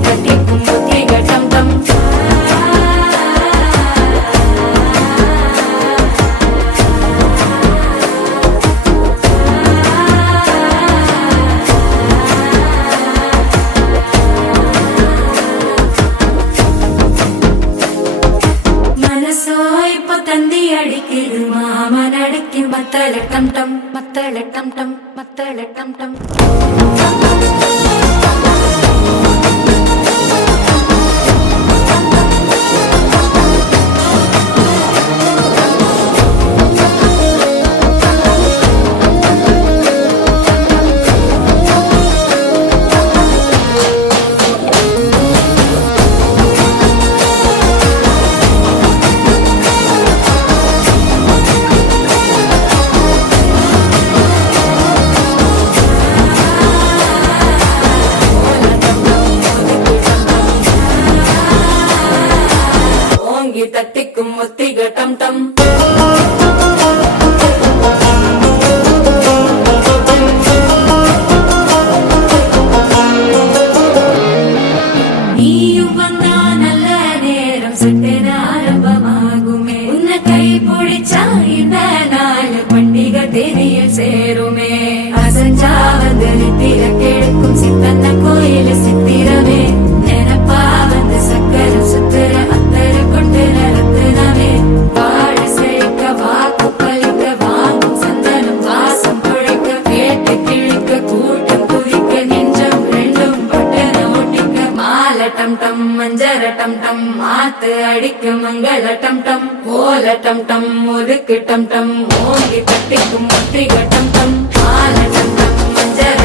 தட்டிக்கும் முத்திக டம் டம் தந்தி அடிக்குது மாமன் அடிக்கு மத்தள டம் டம் மத்தள டம் டம் மத்தள டம் டம் தட்டிக்கும் முத்திக டம் டம் நீயும் வந்தா நல்ல நேரம் சட்டென ஆரம்பமாகுமே உன்னை கை பிடிச்சா இந்த நாள் பண்டிகை தேதியில் சேருமே அசஞ்சா வந்து நித்திர கெடுக்கும் சித்தன்ன கோயில் சித்திரமே நினைப்பா வந்து சக்கர சுத்திர அத்தர கொண்டு நடத்துனவே வாழ செழிக்க வாக்கு பலிக்க வாங்கும் சந்தனம் வாசம் புழைக்க கேட்டு கிழிக்க கூட்டம் குதிக்க நெஞ்சம் ரெண்டும் பட்டன ஒட்டிக்க மால டம் டம் மஞ்சர டம் டம் மாத்து அடிக்க மங்கள டம் டம் ஓல டம் டம் முறுக்கு டம் டம் ஓங்கி தட்டிக்கும் முத்திக டம் டம் மால டம் டம் மஞ்சர